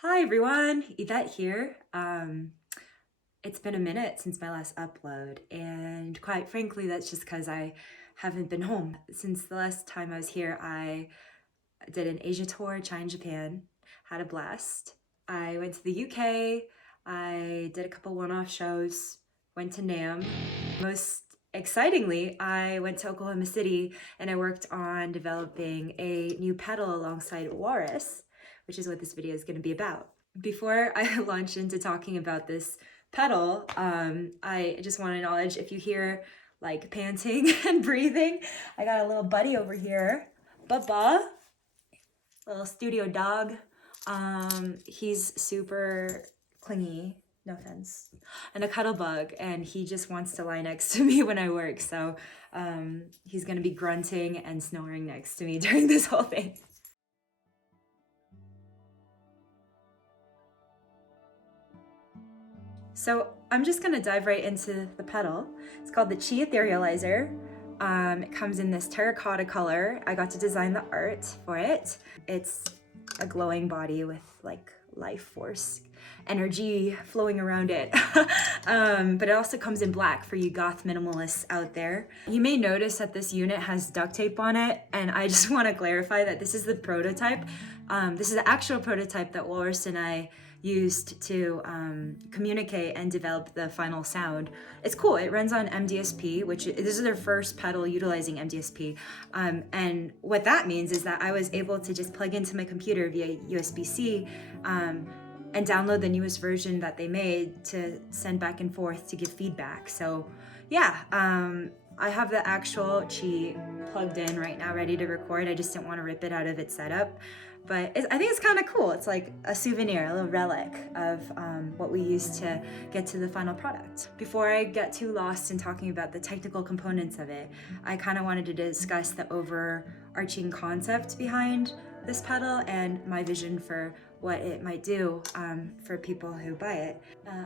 Hi everyone, Yvette here. It's been a minute since my last upload, and quite frankly, that's just because I haven't been home. Since the last time I was here, I did an Asia tour, China and Japan, had a blast. I went to the UK, I did a couple one-off shows, went to NAMM. Most excitingly, I went to Oklahoma City and I worked on developing a new pedal alongside Walrus, which is what this video is going to be about. Before I launch into talking about this pedal, I just want to acknowledge if you hear like panting and breathing, I got a little buddy over here, Bubba, little studio dog. He's super clingy, no offense, and a cuddle bug, and he just wants to lie next to me when I work, so he's gonna be grunting and snoring next to me during this whole thing. So I'm just gonna dive right into the pedal. It's called the Qi Etherealizer. It comes in this terracotta color. I got to design the art for it. It's a glowing body with like life force energy flowing around it. But it also comes in black for you goth minimalists out there. You may notice that this unit has duct tape on it, and I just want to clarify that this is the prototype. This is the actual prototype that Walrus and I used to communicate and develop the final sound. It's cool. It runs on MDSP, which this is their first pedal utilizing MDSP. And what that means is that I was able to just plug into my computer via USB-C and download the newest version that they made to send back and forth to give feedback. So yeah, I have the actual Qi plugged in right now, ready to record. I just didn't want to rip it out of its setup. But I think it's kind of cool. It's like a souvenir, a little relic of what we used to get to the final product. Before I get too lost in talking about the technical components of it, I kind of wanted to discuss the overarching concept behind this pedal and my vision for what it might do for people who buy it.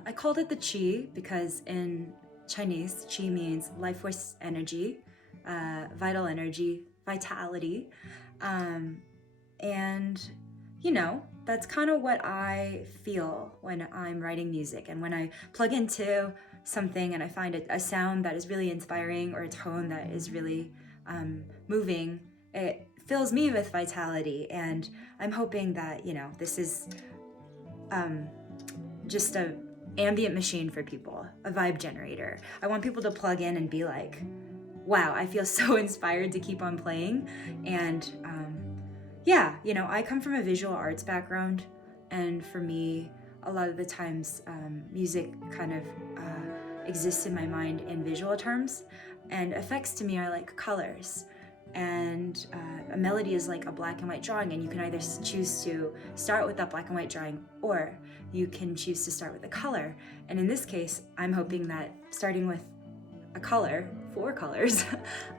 I called it the Qi because in Chinese, Qi means life force energy, vital energy, vitality. And, you know, that's kind of what I feel when I'm writing music. And when I plug into something and I find a sound that is really inspiring or a tone that is really moving, it fills me with vitality. And I'm hoping that, you know, this is just a ambient machine for people, a vibe generator. I want people to plug in and be like, wow, I feel so inspired to keep on playing. And yeah, you know, I come from a visual arts background, and for me, a lot of the times, music kind of exists in my mind in visual terms, and effects to me are like colors. And a melody is like a black and white drawing, and you can either choose to start with that black and white drawing, or you can choose to start with a color. And in this case, I'm hoping that starting with a color, 4 colors,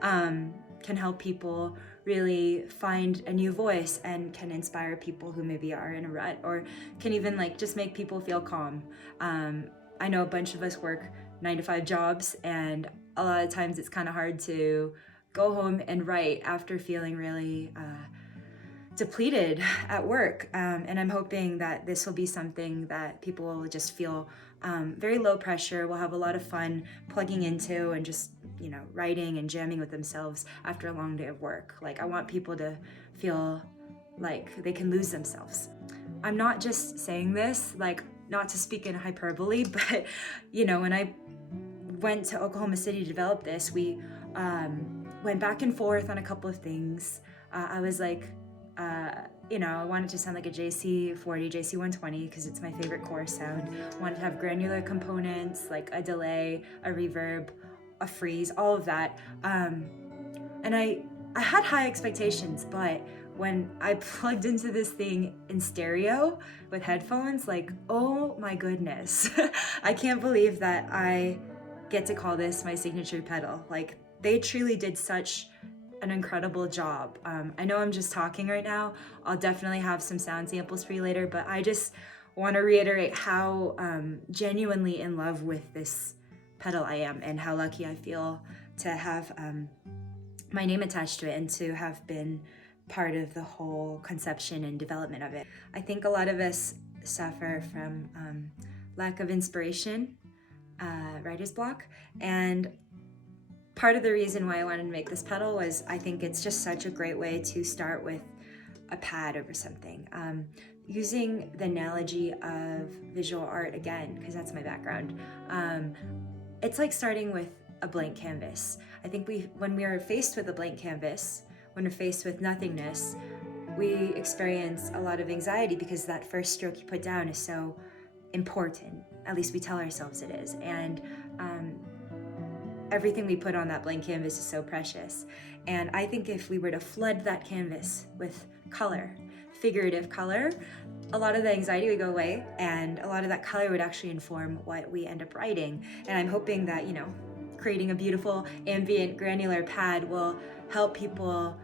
can help people really find a new voice and can inspire people who maybe are in a rut, or can even like just make people feel calm. I know a bunch of us work 9-to-5 jobs, and a lot of times it's kind of hard to go home and write after feeling really depleted at work. And I'm hoping that this will be something that people will just feel very low pressure, will have a lot of fun plugging into and just, you know, writing and jamming with themselves after a long day of work. Like, I want people to feel like they can lose themselves. I'm not just saying this, like, not to speak in hyperbole, but, you know, when I went to Oklahoma City to develop this, we went back and forth on a couple of things. I was like, you know, I wanted to sound like a JC40, JC120 because it's my favorite chorus sound. I wanted to have granular components like a delay, a reverb, a freeze, all of that. And I had high expectations, but when I plugged into this thing in stereo with headphones, like, oh my goodness, I can't believe that I get to call this my signature pedal. Like, they truly did such an incredible job. I know I'm just talking right now. I'll definitely have some sound samples for you later, but I just want to reiterate how genuinely in love with this pedal I am and how lucky I feel to have my name attached to it and to have been part of the whole conception and development of it. I think a lot of us suffer from lack of inspiration, writer's block, and part of the reason why I wanted to make this pedal was I think it's just such a great way to start with a pad over something. Using the analogy of visual art again, because that's my background, it's like starting with a blank canvas. I think when we are faced with a blank canvas, when we're faced with nothingness, we experience a lot of anxiety because that first stroke you put down is so important. At least we tell ourselves it is. And everything we put on that blank canvas is so precious. And I think if we were to flood that canvas with color, figurative color, a lot of the anxiety would go away and a lot of that color would actually inform what we end up writing. And I'm hoping that, you know, creating a beautiful ambient granular pad will help people,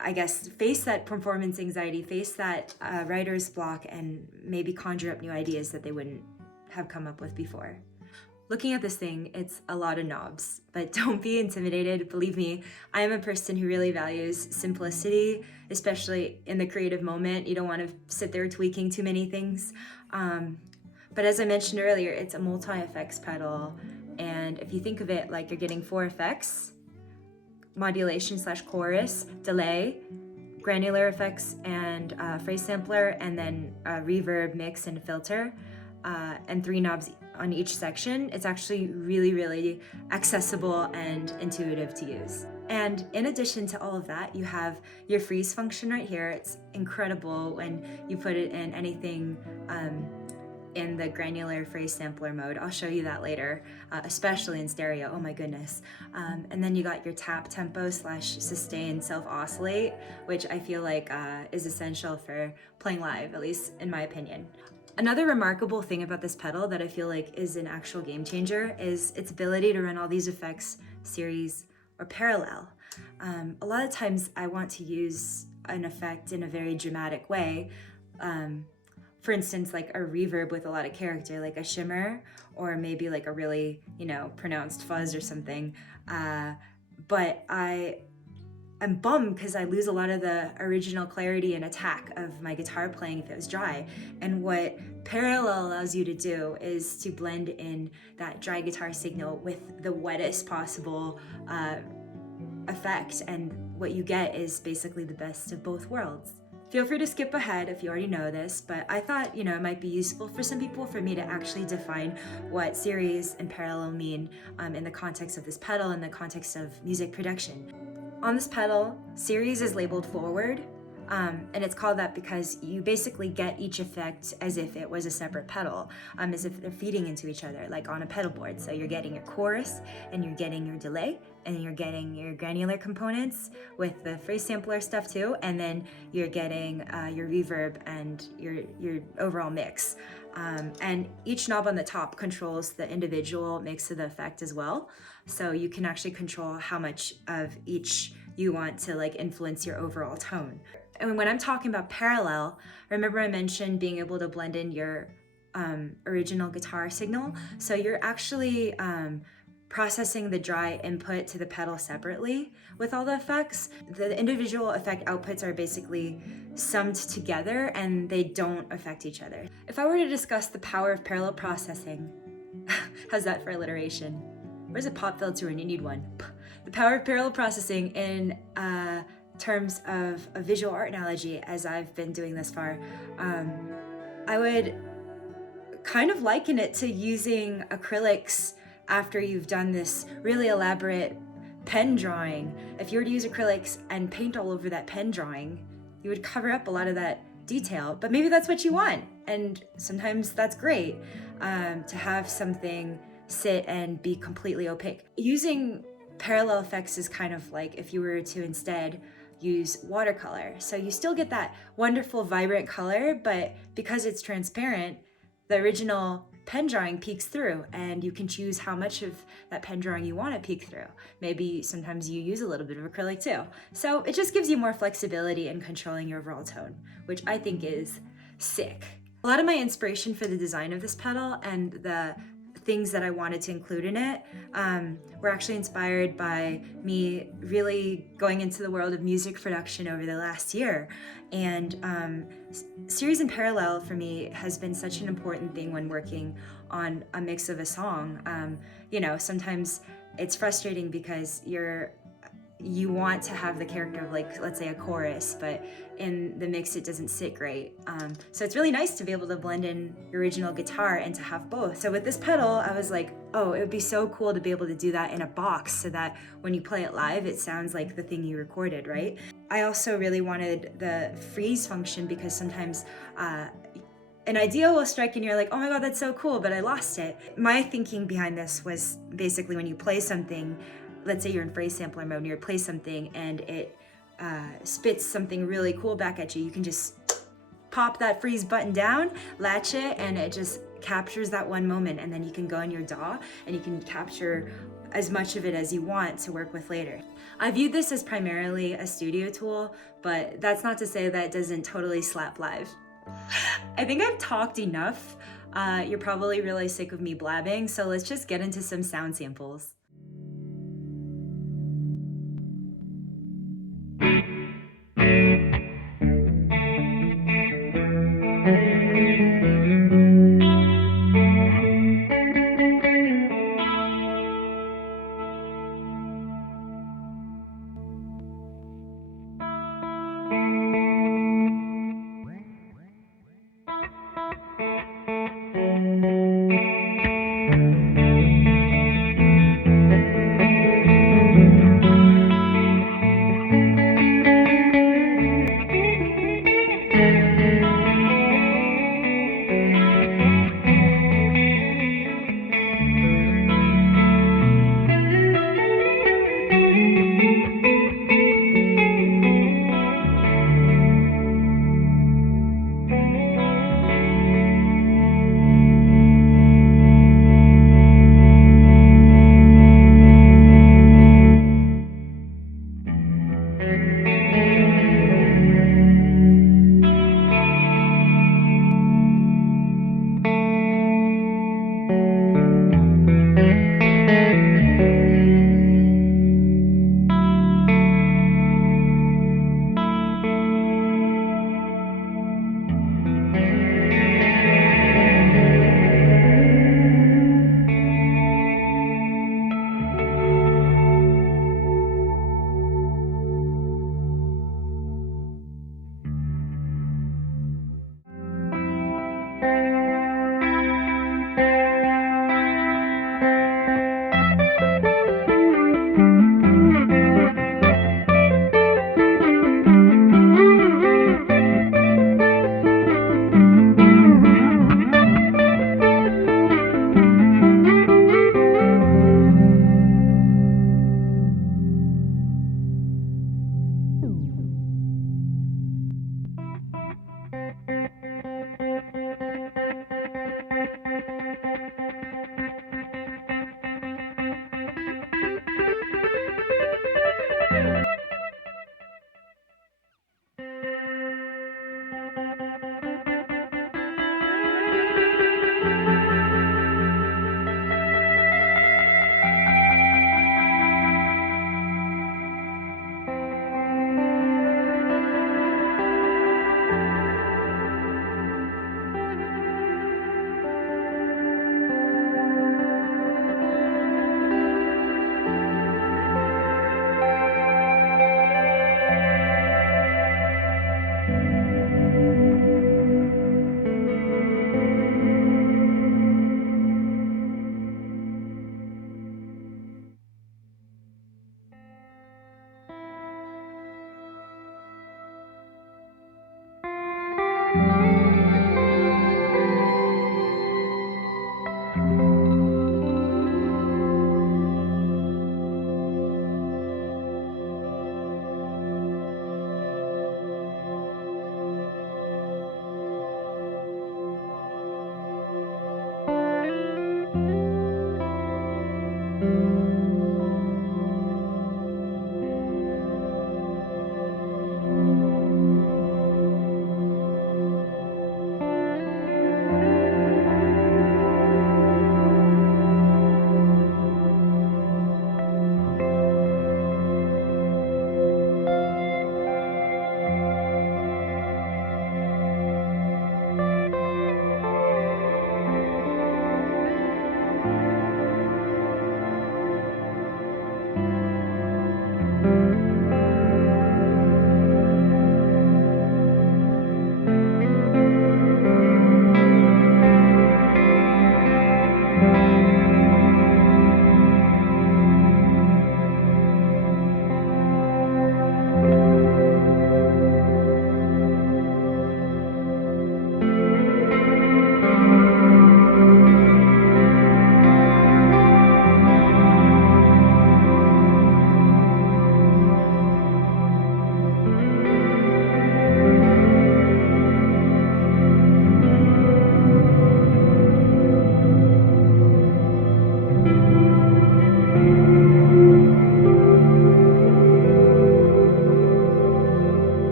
I guess, face that performance anxiety, face that writer's block, and maybe conjure up new ideas that they wouldn't have come up with before. Looking at this thing, it's a lot of knobs, but don't be intimidated. Believe me, I am a person who really values simplicity, especially in the creative moment. You don't want to sit there tweaking too many things. But as I mentioned earlier, it's a multi-effects pedal. And if you think of it like you're getting 4 effects, modulation / chorus, delay, granular effects, and phrase sampler, and then reverb, mix, and filter, and 3 knobs on each section, it's actually really, really accessible and intuitive to use. And in addition to all of that, you have your freeze function right here. It's incredible when you put it in anything in the granular phrase sampler mode. I'll show you that later, especially in stereo, oh my goodness. And then you got your tap tempo / sustain self-oscillate, which I feel like is essential for playing live, at least in my opinion. Another remarkable thing about this pedal that I feel like is an actual game changer is its ability to run all these effects series or parallel. A lot of times I want to use an effect in a very dramatic way. For instance, like a reverb with a lot of character, like a shimmer, or maybe like a really, you know, pronounced fuzz or something. But I'm bummed because I lose a lot of the original clarity and attack of my guitar playing if it was dry. And what parallel allows you to do is to blend in that dry guitar signal with the wettest possible effect. And what you get is basically the best of both worlds. Feel free to skip ahead if you already know this, but I thought, you know, it might be useful for some people for me to actually define what series and parallel mean in the context of this pedal, in the context of music production. On this pedal, series is labeled forward, and it's called that because you basically get each effect as if it was a separate pedal, as if they're feeding into each other, like on a pedal board. So you're getting your chorus, and you're getting your delay, and you're getting your granular components with the phrase sampler stuff too, and then you're getting your reverb and your overall mix. And each knob on the top controls the individual mix of the effect as well. So you can actually control how much of each you want to like influence your overall tone. And when I'm talking about parallel, remember I mentioned being able to blend in your original guitar signal. So you're actually processing the dry input to the pedal separately with all the effects. The individual effect outputs are basically summed together and they don't affect each other. If I were to discuss the power of parallel processing, how's that for alliteration? Where's a pop filter when you need one? The power of parallel processing in terms of a visual art analogy, as I've been doing this far, I would kind of liken it to using acrylics after you've done this really elaborate pen drawing. If you were to use acrylics and paint all over that pen drawing, you would cover up a lot of that detail, but maybe that's what you want. And sometimes that's great, to have something sit and be completely opaque. Using parallel effects is kind of like if you were to instead use watercolor. So you still get that wonderful vibrant color, but because it's transparent, the original pen drawing peeks through, and you can choose how much of that pen drawing you want to peek through. Maybe sometimes you use a little bit of acrylic too. So it just gives you more flexibility in controlling your overall tone, which I think is sick. A lot of my inspiration for the design of this pedal and the things that I wanted to include in it were actually inspired by me really going into the world of music production over the last year. And series in parallel for me has been such an important thing when working on a mix of a song. You know, sometimes it's frustrating because you want to have the character of, like, let's say a chorus, but in the mix it doesn't sit great. So it's really nice to be able to blend in your original guitar and to have both. So with this pedal, I was like, oh, it would be so cool to be able to do that in a box so that when you play it live, it sounds like the thing you recorded, right? I also really wanted the freeze function because sometimes an idea will strike and you're like, oh my God, that's so cool, but I lost it. My thinking behind this was basically when you play something, let's say you're in phrase sampler mode and you play something and it spits something really cool back at you, you can just pop that freeze button down, latch it, and it just captures that one moment, and then you can go in your DAW and you can capture as much of it as you want to work with later. I viewed this as primarily a studio tool, but that's not to say that it doesn't totally slap live. I think I've talked enough. You're probably really sick of me blabbing, so let's just get into some sound samples.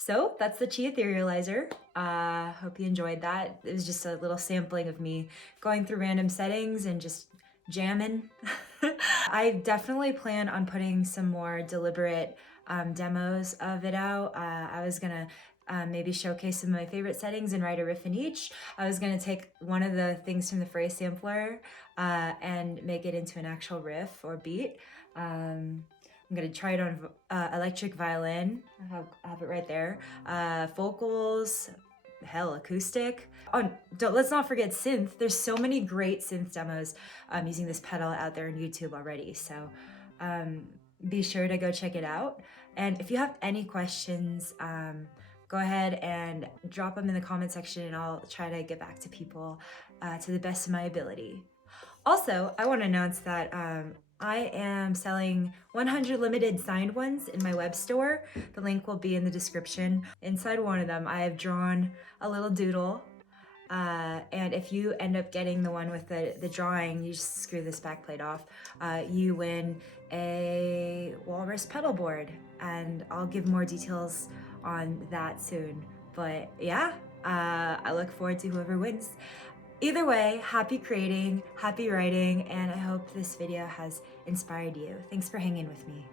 So that's the Qi Etherealizer. Hope you enjoyed that. It was just a little sampling of me going through random settings and just jamming. I definitely plan on putting some more deliberate demos of it out. I was gonna maybe showcase some of my favorite settings and write a riff in each. I was gonna take one of the things from the phrase sampler and make it into an actual riff or beat. I'm gonna try it on electric violin. I have it right there. Vocals, hell, acoustic. Oh, let's not forget synth. There's so many great synth demos using this pedal out there on YouTube already. So be sure to go check it out. And if you have any questions, go ahead and drop them in the comment section and I'll try to get back to people to the best of my ability. Also, I want to announce that I am selling 100 limited signed ones in my web store. The link will be in the description. Inside one of them, I have drawn a little doodle. And if you end up getting the one with the drawing, you just screw this back plate off, you win a Walrus pedal board. And I'll give more details on that soon. But yeah, I look forward to whoever wins. Either way, happy creating, happy writing, and I hope this video has inspired you. Thanks for hanging with me.